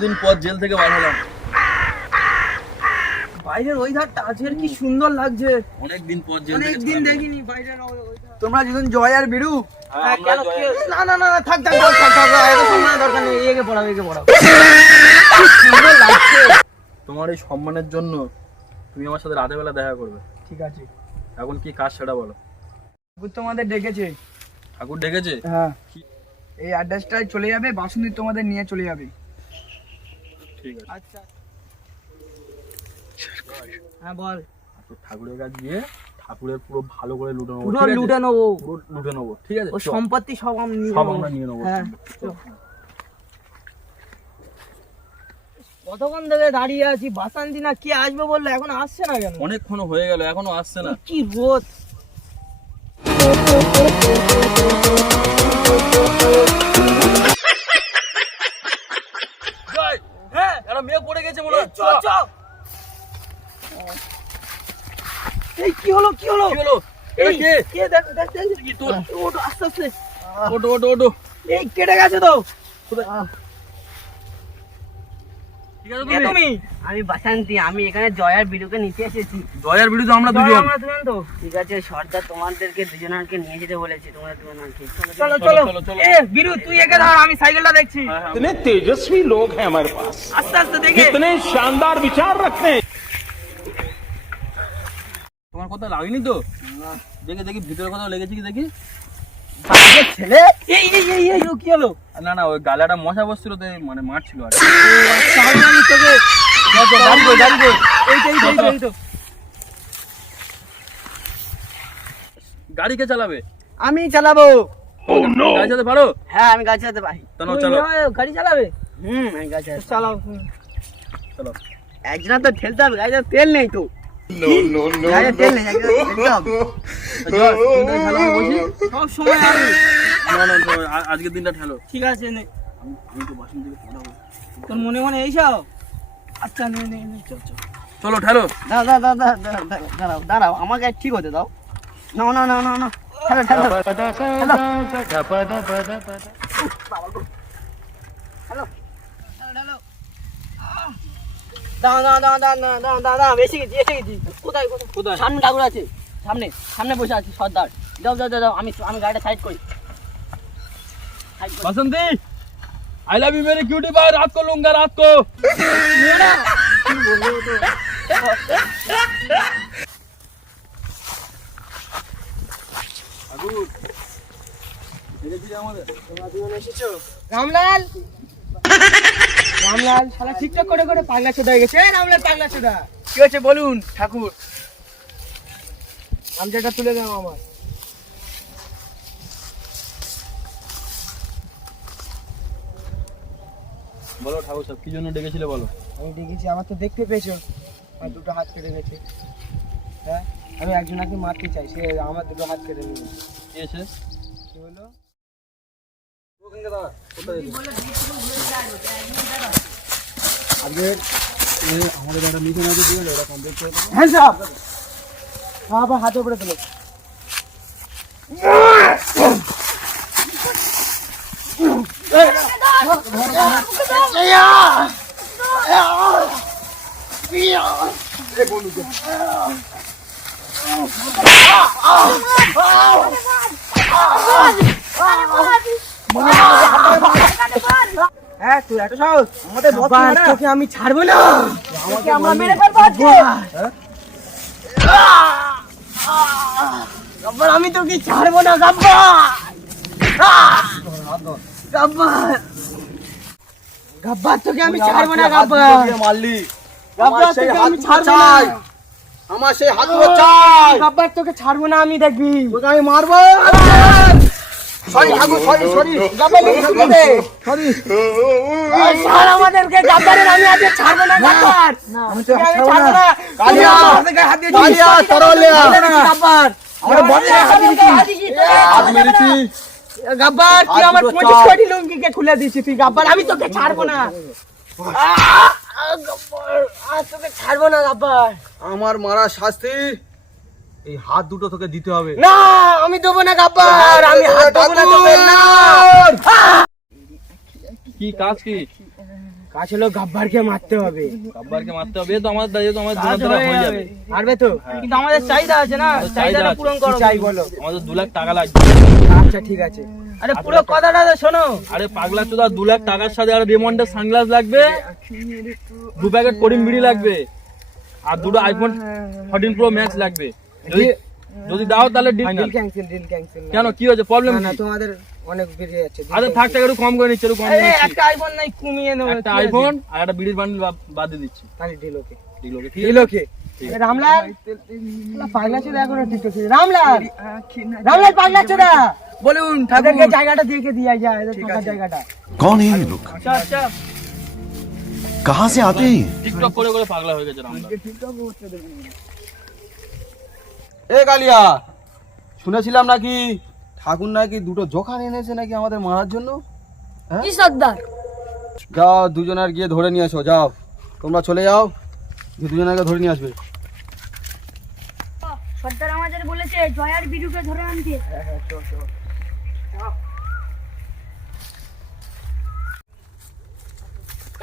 কতদিন পর জেল থেকে বার হলাম। বাইরের ওয়েদারটা আজকের কি সুন্দর লাগছে। অনেকদিন পর জেল থেকে অনেকদিন দেখিনি বাইরের ওয়েদার। তোমরা দুজন জয় আর বিরু? হ্যাঁ, কেন কি? না না না না, থাক থাক থাক থাক, এত সম্মানের দরকার নেই, একে পড়াও একে পড়াও। কি সুন্দর লাগছে। তোমার এই সম্মানের জন্য তুমি আমার সাথে রাতের বেলা দেখা করবে। ঠিক আছে, এখন কি কাজ সেটা বলো। ঠাকুর তোমাদের ডেকেছে। ঠাকুর ডেকেছে? হ্যাঁ, এই অ্যাড্রেসটায় চলে যাবে, বাসন্তী তোমাদের নিয়ে চলে যাবে। ঠিক আছে। আচ্ছা, হ্যাঁ বল। তো ঠাকুরের কাছে গিয়ে ঠাকুরের পুরো ভালো করে লুটে নেবো। পুরো লুটে নেবো, পুরো লুটে নেবো, ঠিক আছে? ও সম্পত্তি সব আমরা নিয়ে নেবো। হ্যাঁ, কতক্ষণ ধরে দাঁড়িয়ে আছি, বাসান্তি না কে আসবে বললো, এখন আসছে না কেন? অনেকক্ষণ হয়ে গেল, এখনো আসছে না। কি রোদ। হ্যাঁ, একটা মেয়ে পড়ে গেছে মনে হচ্ছে। চ চ। এই কি হলো কি হলো? কি হলো? এটা কে? কে? দেখ দেখ দেখ। কি তোর? ওটো আস্তে আস্তে। ওটো ওটো ওটো। এই কেটে গেছে তো। ঠিক আছে কে তুমি? আমি বাসন্তী, আমি এখানে জয়ার বিরুকে নিতে এসেছি। জয়ার বিরু তো আমরা জয়, দুজন। আমরা দুজন তো। ঠিক আছে, সর্দার তোমাদেরকে দুজনকে নিয়ে যেতে বলেছি, তোমরা দুজনকে চলো চলো, চলো। চলো। এ বিরু তুই একে ধর, আমি সাইকেলটা দেখছি। कितने तेजस्वी लोग हैं हमारे पास, আস্তে আস্তে দেখে। कितने शानदार विचार रखते हैं। তোমার কথা লাগেনি তো? দেখে দেখি ভিতরে কথা লেগেছে কি দেখি। ছেলে এই এই এই এই ও কি হলো? না না, ওই গালে একটা মশা বসছিল তো, মানে মারছিল আর কি। তাহলে আমি তোকে গাড়ি কই, গাড়ি কই? এই তো গাড়ি কে চালাবে? আমি চালাবো। গাড়ি চালাতে পারো? হ্যাঁ, আমি গাড়ি চালাতে পারি। চলো চলো গাড়ি চালাবে? আমি গাড়ি চালাতে পারি। চালাও। চলো। একজনা তো ঠেলতে হবে, গাড়িতে তেল নেই তো। গাড়িতে তেল নেই, একজনা ঠেলতে হবে। জয়, তুমি ঠেলো আমি বলছি। সব সময় আমি। না না, আজকের দিনটা ঠেলো। ঠিক আছে নে। আমি তো বাসন থেকে পড়াবো। তোর মনে মনে এইসব? আচ্ছা নে নে নে, চল চল। চলো ঠেলো। দাঁড়াও দাঁড়াও, আমাকে ঠিক হতে দাও। না না না না না, ঠেলো ঠেলো দাঁড়া, এসে গেছি এসে গেছি। কোথায় কোথায়? কোথায়? সামনে ঠাকুর আছে, সামনে সামনে বসে আছে সর্দার। যাও যাও যাও, আমি আমি গাড়িটা সাইড করি। बसंती, आई लव यू मेरी क्यूटी बाय, रात को लूंगा रात को। রামলাল রামলাল শালা ঠিকঠাক করে করে পাগলা চোদা হয়ে গেছে। এই রামলাল পাগলা চোদা, কি হয়েছে বলুন ঠাকুর? গামছাটা তুলে দাও আমার। বলো ঠাকুর সাহেব, কি জন্য ডেকেছিলে বলো। আমি দেখেছি, আমার তো দেখতে পেয়েছো আমার দুটো হাত কেটে গেছে। হ্যাঁ, আমি একজনকে মারতে চাই, সে আমার দুটো হাত কেটে নিয়ে গেছে। কি এসে? কি হলো? আজকে আমাদের একটা মিশন আছে, ঠিক আছে? ওটা কমপ্লিট করে দেবো। হ্যাঁ সাহেব, আবার হাতে উপরে তোলো। হ্যাঁ, তুই এত সাহস আমাদের বস বাস, তোকে আমি ছাড়বো না, তোকে আমরা মেরে ফেলবো আজকে। গাব্বার, আমি তোকে ছাড়বো না গাব্বার। গাব্বার গাব্বার, তোকে আমি ছাড়বো না গাব্বার। মারলি গাব্বার, তোকে আমি ছাড়বো না। আমার সেই হাতগুলো চাই। গাব্বার, তোকে ছাড়বো না আমি, দেখবি তোকে আমি মারবো। সরি ঠাকুর, সরি সরি। গাব্বার, লেগে তুলে দে। ছাড় আমাদেরকে গাব্বারের, আমি আজকে ছাড়বো না গাব্বার। আমি তো তোকে আমি ছাড়বো ছাড়বো না। না। কালিয়া, হাতে গায়ে হাত দিয়েছিস। কালিয়া, তরলিয়া। গাব্বার, আমরা বদলে হাত দিয়েছি। হাত মেরেছি। গাব্বার, তুই আর আমার দুটো 25 চাপ। কোটি লুঙ্গিকে খুলে দিয়েছিস তুই গাব্বার, আমি তোকে ছাড়বো না। গাব্বার, আজ তোকে ছাড়বো না গাব্বার। আমার মারা শাস্তি এই হাত দুটো তোকে দিতে হবে। না, আমি দেবো না গাব্বার, আমি হাত দেবো না তোকে, না। কি কাজ কি? কাজ হলো গাব্বারকে মারতে হবে। গাব্বারকে মারতে হবে, এ তো আমাদের দায়িত্ব, আমাদের দুলার দ্বারা হয়ে যাবে। পারবে তো? কিন্তু আমাদের চাহিদা আছে না, চাহিদাটা পূরণ করো। চাই বলো। আমাদের 2 লাখ টাকা লাগবে। আচ্ছা ঠিক আছে। আরে পুরো কথাটা তো শোনো। আরে পাগলা চোদা, 2 লাখ টাকার সাথে আর রেমন্ডের সানগ্লাস লাগবে, 2 প্যাকেট করিম বিড়ি লাগবে, আর 2টো আইফোন 14 প্রো ম্যাক্স লাগবে। যদি দাও তাহলে deal deal cancel, deal cancel. কেন, কি হয়েছে, প্রবলেম না কি? তোমাদের অনেক বেড়ে যাচ্ছে। আরে থাক, টাকা একটু কম করে নিচ্ছে, একটু কম করে নিচ্ছি। একটা আইফোন নাই, কমিয়ে নেবো। একটা আইফোন আর একটা বিড়ির বান্ডিল বাদ দিয়ে দিচ্ছি। তাহলে deal okay. Deal okay, deal okay. Ramlal পাগলা চোদা এখনো ঠিক আছে। রামলাল, রামলাল পাগলা চোদা বলুন তাদেরকে জায়গাটা দেখে দিয়ে যায়, এদের থাকার জায়গাটা। कौन है ये लोग? कहाँ से आते हैं? টিকটক করে করে পাগলা হয়ে গেছে রামলাল। এ কালিয়া, শুনেছিলাম নাকি ঠাকুর নাকি 2টো জোকার এনেছে নাকি আমাদের মারার জন্য। কি সর্দার? যাও দুজনের গিয়ে ধরে নিয়ে এসো, যাও তোমরা চলে যাও, দুজনকে ধরে নিয়ে আসবে। সর্দার আমাদের বলেছে জয়ার বিরুকে ধরে আনতে।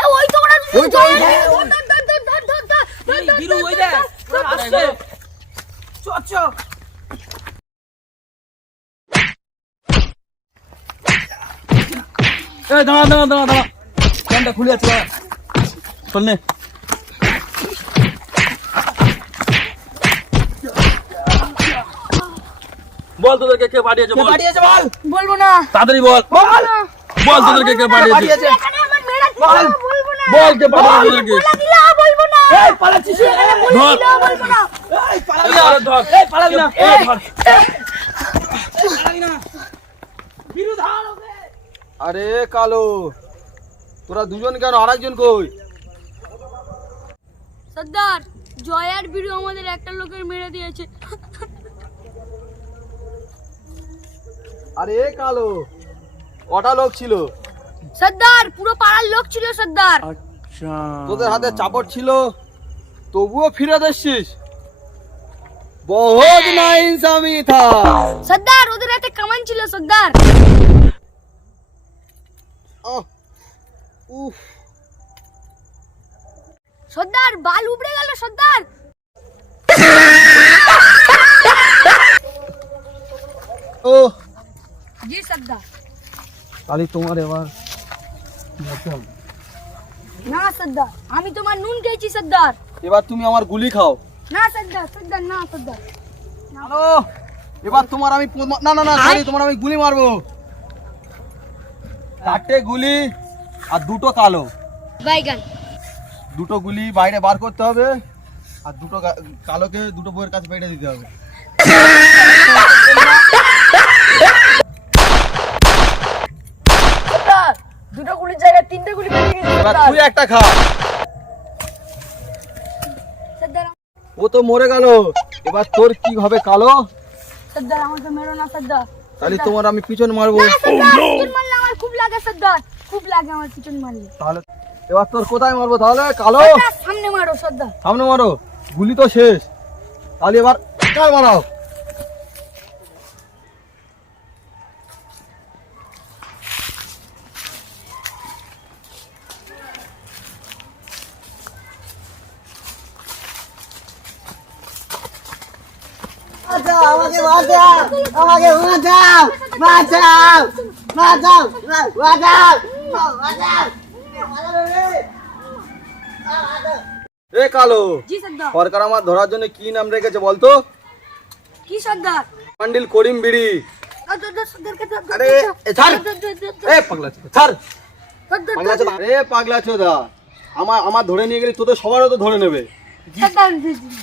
এ ওই তো ওরা, ওই তো বিরু ওই দেখ, পুরো আসছে। চ চ। এই দাঁড়া দাঁড়া দাঁড়া দাঁড়া, ফোনটা খুলে আছে, চল নে। বল তোদেরকে কে পাঠিয়েছে, বল। পাঠিয়েছে বল। বলবো না। তাড়াতাড়ি বল, বল তোদেরকে কে পাঠিয়েছে, এখানে আমার মেয়েরা ছিল, বলবো না। বল কে পাঠিয়েছে তোদেরকে। বলে দিলা, বলবো না। এই পালাচ্ছিস এখানে, বলে দিলা, বলবো না। এই পালাবি এই না, আরে ধর, এই পালাবি না, এই ধর। পালাবি না। বিরু ধর ওকে। আরে কালো, তোরা দুজন কেন, আরেকজন কই? সর্দার, জয়ার বিরু আমাদের একটা লোকের মেরে দিয়েছে। আরে কালো, কটা লোক ছিল? সর্দার পুরো পাড়ার লোক ছিল সর্দার। তোদের হাতে চাপড় ছিল, তবুও ফিরে আসছিস? বহুত না ইনসামি থা। সর্দার ওদের হাতে কামান ছিল সর্দার। উফ, সর্দার বাল উপড়ে গেল সর্দার। ও জি সর্দার। তাহলে তোমার এবার না সর্দার, আমি তোমার নুন খেয়েছি সর্দার। এবার তুমি আমার গুলি খাও। না সর্দার, সর্দার না সর্দার। হ্যালো, এবার তোমার আমি না না না সরি, তোমার আমি গুলি মারবো। 4টে গুলি আর 2টো কালো। বাইগান। 2টো গুলি বাইরে বার করতে হবে, আর 2টো কালোকে 2টো বইয়ের কাছে পেটে দিতে হবে। সর্দার 2টো গুলির জায়গায় 3টে গুলি বেরিয়ে গেছে এবার সর্দার। তুই একটা খা। সর্দার, ও তো মরে গেল, এবার তোর কি হবে কালো? সর্দার আমাকে মেরো না সর্দার। তাহলে তোমার আমি পিছন মারবো। না সর্দার, পিছন মারলে আমার খুব লাগে সর্দার, খুব লাগে আমার পিছন মারলে। তাহলে এবার তোর কোথায় মারবো তাহলে কালো? সর্দার, সামনে মারো সর্দার। সামনে মারো, গুলি তো শেষ। তাহলে এবার কার মারাও। আমাকে বাঁচাও, আমাকে বাঁচাও, বাঁচাও, বাঁচাও, বাঁচাও, বাঁচাও। এ কালো, জি সর্দার। সরকার আমার ধরার জন্য কি নাম রেখেছে বলতো? কি সর্দার? বান্ডিল করিম বিড়ি। সর্দারকে আরে এ ছাড়, এ পাগলা চোদা ছাড়, পাগলা চোদা। আরে পাগলা চোদা, আমার ধরে নিয়ে গেলে তোদের সবারও তো ধরে নেবে। সর্দার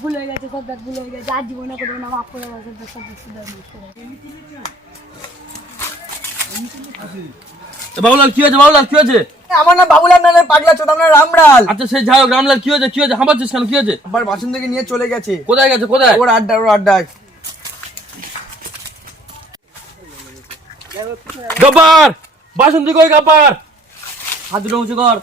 ভুল হয়ে গেছে সর্দার, ভুল হয়ে গেছে, আর জীবনে করবো না, মাফ করে দাও সর্দার, সর্দার সর্দার মাফ করে দাও। বাবুলাল কি হয়েছে, বাবুলাল কি হয়েছে? আমার নাম বাবুলাল নামের পাগলা চোদা, আপনার রামলাল। আচ্ছা সেই যাই হোক, রামলাল কি হয়েছে, কি হয়েছে, হাঁপাচ্ছিস কেন, কি হয়েছে? আবার বাসন থেকে নিয়ে চলে গেছে। কোথায় গেছে, কোথায়? ওর আড্ডা, ওর আড্ডায়। গাব্বার, বাসন্তী কই গাব্বার? হাত দুটো উঁচু কর।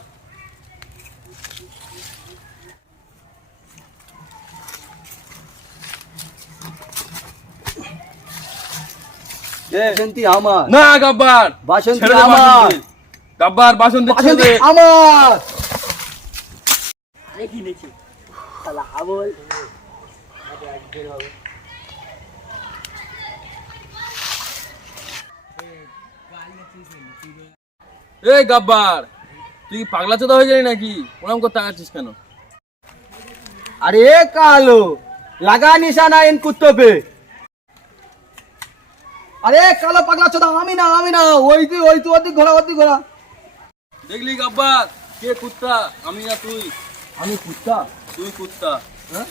বাসন্তী আমার না গাব্বার, বাসন্তী ছেড়ে দে আমার বাসন্তী। গাব্বার বাসন্তী ছেড়ে বাসন্তী দে। আমার আরে কিনেছি শালা আবল এই গাব্বার, তুই কি পাগলা চোদা হয়ে যাবি নাকি? ওরকম করতে আছিস কেন? अरे कालो लगा निशाना इन कुत्तों पे। अरे कालो पगला चोदा आमी ना ওই তুই অতি ঘোরা দেখলি গাব্বার, কে কুত্তা? আমি না তুই? আমি কুত্তা? তুই কুত্তা। হ্যাঁ?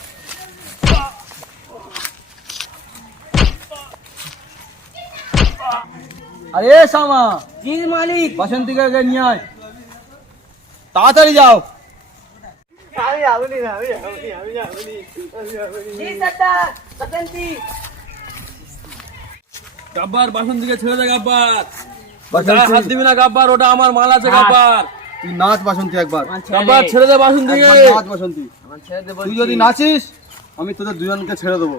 আরে শামা, জি মালিক বাসন্তীকে নিয়ে আয়, তাড়াতাড়ি যাও। জি সর্দার বসন্তী গাব্বার, বাসন্তীকে ছেড়ে দে গাব্বার। বাসন্তী। গায়ে হাত দিবি না গাব্বার, ওটা আমার মাল আছে গাব্বার। তুই নাচ বাসন্তী একবার, গাব্বার ছেড়ে দে বাসন্তীকে। একবার নাচ বাসন্তী। আমার ছেড়ে দেব তুই যদি নাচিস আমি তোদের দুজনকে ছেড়ে দেবো।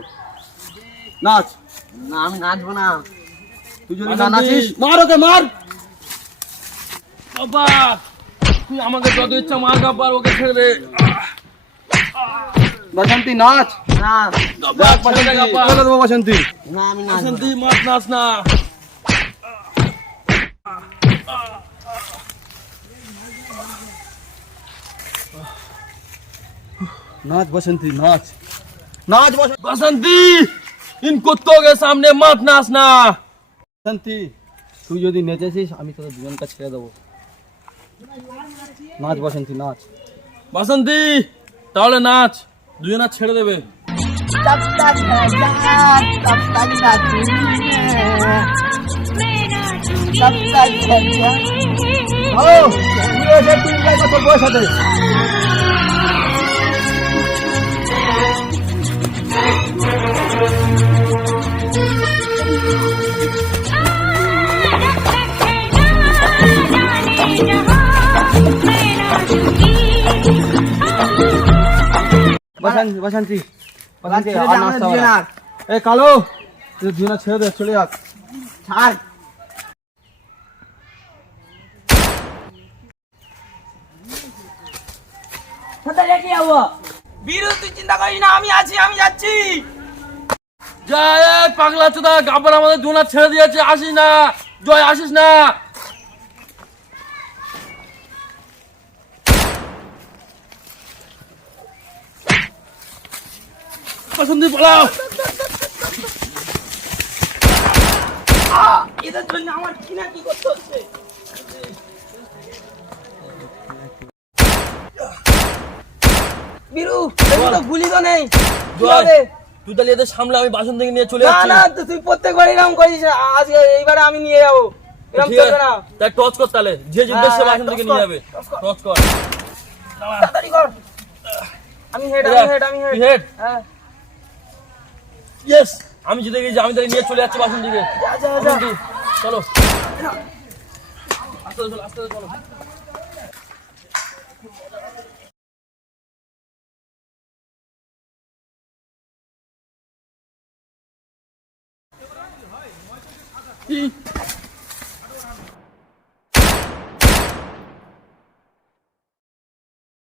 নাচ। না আমি নাচবো না তুই যদি না বাসন্তী। নাচিস মার ওকে, মার। গাব্বার, তুই আমাকে যত ইচ্ছা মার গাব্বার, ওকে ছেড়ে দে। বাসন্তী নাচ। না গাব্বার ছেড়ে দে গাব্বার। ছেড়ে দেবো বাসন্তী। না আমি নাচবো বাসন্তী মাছ নাচ না। नाच बसंती, नाच नाच बसंती, इन कुत्तों के सामने मत नाचना। बसंती, তুই যদি নেচেছিস আমি তোদের দুজনকে ছেড়ে দেবো। নাচ বসন্তী, নাচ। बसंती তাহলে নাচ, দুজনা ছেড়ে দেবে। तब तक है यार तब तक नाचूंगी तब तक है यार হ্যালো, তুই এসে তুই যাই তোর বউয়ের সাথে। বসন্তী বসন্তী বসন্তী, ছেড়ে দে আর আমাদের নাচতে হবে না। দুজনার। এ কালো, তুই দুজনা ছেড়ে দে, চলে যাক। ছাড় কোথায় রেখে যাবো বীরু তুই চিন্তা করিস না আমি আছি আমি যাচ্ছি যা, এই পাগলা চোদা গাব্বার আমাদের দুজনা ছেড়ে দিয়েছে, আসিস না জয়, আসিস না। বসন্তী পালাও। এদের জন্য আমার কি না কি করতে হচ্ছে বীরু এদের তো গুলি তো নেই কি জয়, হবে? তুই তাহলে এদের সামলে, আমি বাসন্তীকে নিয়ে চলে না যাচ্ছি। না তুই প্রত্যেকবার এরকম করিস না, আজকে এইবারে আমি নিয়ে যাবো এরকম ঠিক চলবে আছে, না তাই টর্চ কর তাহলে, যে জিতবে সে হ্যাঁ, বাসন্তীকে টর্চ নিয়ে কর, যাবে। টর্চ কর। টর্চ কর। তাড়াতাড়ি কর আমি হেড এরা, আমি তুই হেড head? হ্যাঁ ইয়েস, আমি জিতে গেছি, আমি তাহলে নিয়ে চলে যাচ্ছি বাসন্তীকে। যা যা যা বাসন্তী, চলো আস্তে চলো, আস্তে চলো।